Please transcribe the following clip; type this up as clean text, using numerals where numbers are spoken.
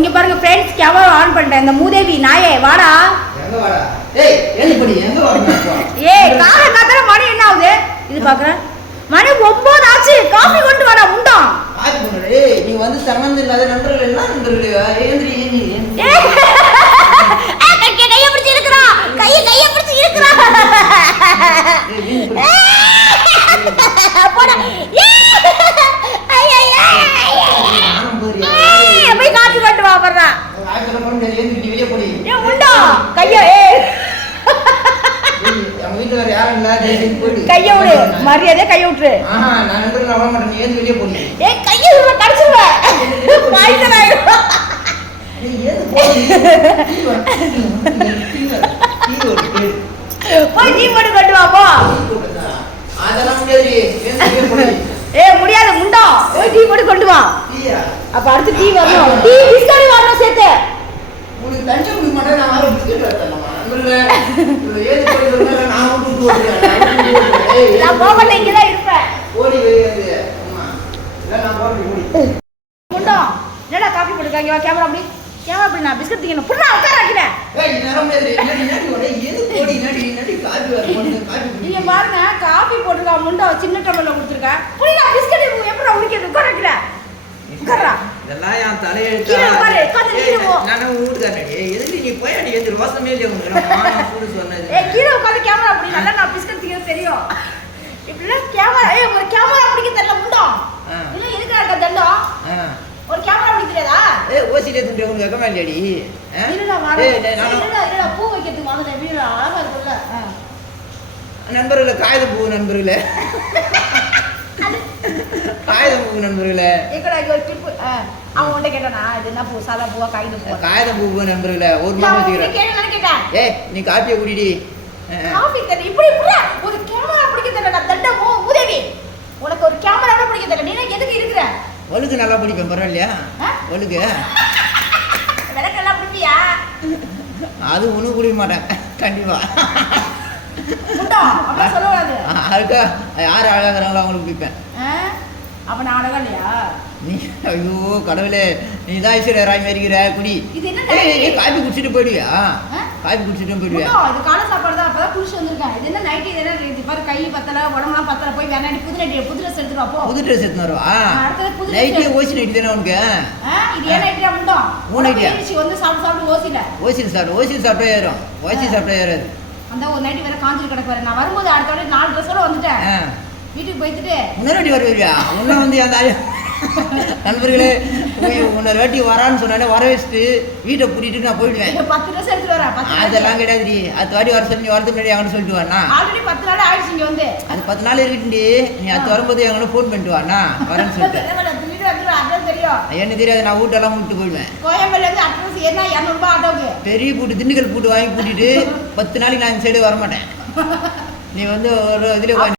இங்க பாருங்க friends, camera on பண்ணிட்டேன். இந்த மூதேவி நாயே வாடா. எங்க வாடா? ஏய் ஏறி படி, எங்க வாடா? ஏய் கால காத்தற மணி என்ன ஆகுது? இது பாக்குறேன். மணி 9 ஆச்சு. காபி கொண்டு வாடா முண்டம். காபி கொண்டு. ஏய் நீ வந்து சம்பந்தம் இல்லாத நண்பர்கள் என்ன நண்பர்கள்? ஏந்திரி ஏந்திரி. கைய பிடிச்சு இழுக்குறா. கைய பிடிச்சு இழுக்குறா. போடா. போய் காபி கொண்டு வா பறா. காபி கொண்டு ஏந்திரி, வெளிய போடி. ஏய் முண்டம் கைய நம்ம வீட்ல வேற யாரும் இல்ல, டேய் போடி. கைய விடு, மரியாதையா கைய விட்டுரு. நான் நண்பர்கள் வர மாட்டேன், நீ ஏந்திரி வெளிய போடி. ஏய் கைய விடு, கடிச்சுடுவ. பாய்ச்சல் ஆயிடும். நீ ஏந்து போடி. போய் டீ போட்டு கொண்டு வா போ. அதெல்லாம் முடியாது, ஏந்திரி வெளிய போடி. ஏய் முடியாது முண்டம், போய் டீ போட்டு கொண்டு வா. டீயா? அப்ப அடுத்து டீ வரணும். டீ பிஸ்கட் வரணும் சேர்த்து. உனக்கு டென்ஷன் கொடுக்க மாட்டேன், நான் வர பிஸ்கட் வரேன். நண்பர்களே ஏது போடி சொல்றேன், நான் விட்டு போறேன். நான் போக மாட்டேன், இங்க தான் இருப்பேன். ஓடி வெளியாது. அம்மா இல்ல நான் போறேன், ஓடி. முண்டம் என்னடா காபி போட்டுருக்காங்க? வா கேமரா அப்படி. கேமரா அப்படி நான் பிஸ்கட் திங்கணும். புண்ணா உட்கார வைக்கிறேன். ஏய் நேரம் முடியாது. என்னடி ஓட ஏது போடி என்னடி காபி வர போடு காபி. நீங்க பாருங்க காபி போட்டுருக்கா முண்டம் சின்ன டம்ளர்ல கொடுத்துருக்க. புரியல பிஸ்கட் எப்பறா உரிக்கிறது? உட்கார வைக்கிறேன். உட்காரா. இதெல்லாம் என் தலையெழுத்தா. கீழ உட்காரு, காத்து கீழ போ. நான் வீட்டுக்காரனே. எதுக்கு நீ போய் அடி ஏந்து ரோசமே இல்ல உங்களுக்கு. நான் கூட சொன்னது. ஏய் கீழ உட்கார்ந்து கேமரா அப்படி நல்லா நான் பிஸ்கட் திங்க தெரியும். இப்படி கேமரா ஒரு கேமரா பிடிக்க தெரியல முண்டம். இல்ல எதுக்கு இருக்க தண்டம்? ஒரு கேமரா பிடிக்க தெரியாதா? ஏய் ஓசிலே துண்டே உங்களுக்கு வெக்கமா இல்லடி? இல்லடா வாடா. இல்லடா பூ வைக்கிறதுக்கு வாங்க வீட்ல அழகா இருக்குல்ல. நண்பர்களே காய்த பூ நண்பர்களே. காய்த பூ நண்பர்களே. ஏக்கடா இங்க ஒரு கிளிப் அவன் உன்கிட்ட கேட்டானா இது என்ன பூ? சாதா பூவா காய்த பூவா? காய்த பூ நண்பர்களே. ஒரு மாசம் வச்சுக்கிறேன். கேட்டேன். ஏய் நீ காப்பியை குடிடி. காபி தெரியல. இப்படி ஒரு கேமரா பிடிக்க தெரியல. தண்டமோ உதவி. உனக்கு ஒரு கேமராவே பிடிக்க தெரியல. நீ எதுக்கு இருக்கிற? ஒழுக்கு நல்லா பிடிப்பேன், பரவாயில்லையா? ஒழுக்கு விளக்கெல்லாம் பிடிப்பியா? அது ஒன்றும் குடிக்க மாட்டேன் கண்டிப்பா. அப்ப சொல்லக்கூடாது. அதுக்கா யார் அழகாகிறாங்களோ அவங்களுக்கு பிடிப்பேன். அப்ப நான் அழகா இல்லையா? நீ ஐயோ கடவுளே, நீ தான் ஐஸ்வர்யராய் மாரிக்கிற குடி. இது என்ன காபி குடிச்சிட்டு போயிடுவியா? காபி குடிச்சிட்டு போயிடுவியா? இது காலை சாப்பாடு தான். அப்பதான் குளிச்சு வந்திருக்கேன். இது என்ன நைட்டு? இது என்ன இது பாரு, கை பத்தல உடம்புலாம் பத்தல. போய் வேற புது நைட்டி புது ட்ரெஸ் எடுத்துட்டு வா போ. புது ட்ரெஸ் எடுத்துன்னு வருவா? நைட்டி ஓசி நைட்டி தானே உனக்கு? இது ஏன் நைட்டியா முண்டம்? உன் நைட்டியா? வந்து சாப்பிட்டு ஓசில ஓசியில் சாப்பிட்டா ஏறும். ஓசி சாப்பிட்டா ஏறாது. அந்த ஒரு நைட்டி வேற காஞ்சிட்டு கிடக்கு. நான் வரும்போது அடுத்த வாட்டி 4 ட்ரெஸ்ஸோட வந்துட்டேன். வீட்டுக்கு போயிட்டு முன்னாடி வருவியா? முன்ன வந்து அந்த நண்பர்களே உன்னை வாட்டி வரான்னு சொன்னாலே வர வச்சுட்டு வீட்டை பூட்டிட்டு நான் போயிடுவேன். 10 ட்ரெஸ் எடுத்துட்டு வரேன். அதெல்லாம் கிடையாதுடி. அடுத்த வாட்டி வர சொல்லி நீ வரதுக்கு முன்னாடி எங்கன்னு சொல்லிட்டு வாண்ணா. ஆல்ரெடி 10 நாள் ஆயிடுச்சு இங்க வந்து. அது 10 நாள் இருக்குண்டி. நீ அடுத்து வரும்போது எங்கன்னு ஃபோன் பண்ணிட்டு வாண்ணா வரேன்னு சொல்லிட்டு. என்ன தெரியாது, நான் வீட்டெல்லாம் விட்டு போயிடுவேன். கோயம்பேடுல இருந்து அட்ரஸ் என்ன 200 ரூபாய் ஆட்டோக்கு. பெரிய பூட்டு திண்டுக்கல் பூட்டு வாங்கி பூட்டிட்டு 10 நாளைக்கு நான் இந்த சைடு வரமாட்டேன். நீ வந்து ஒரு இதுல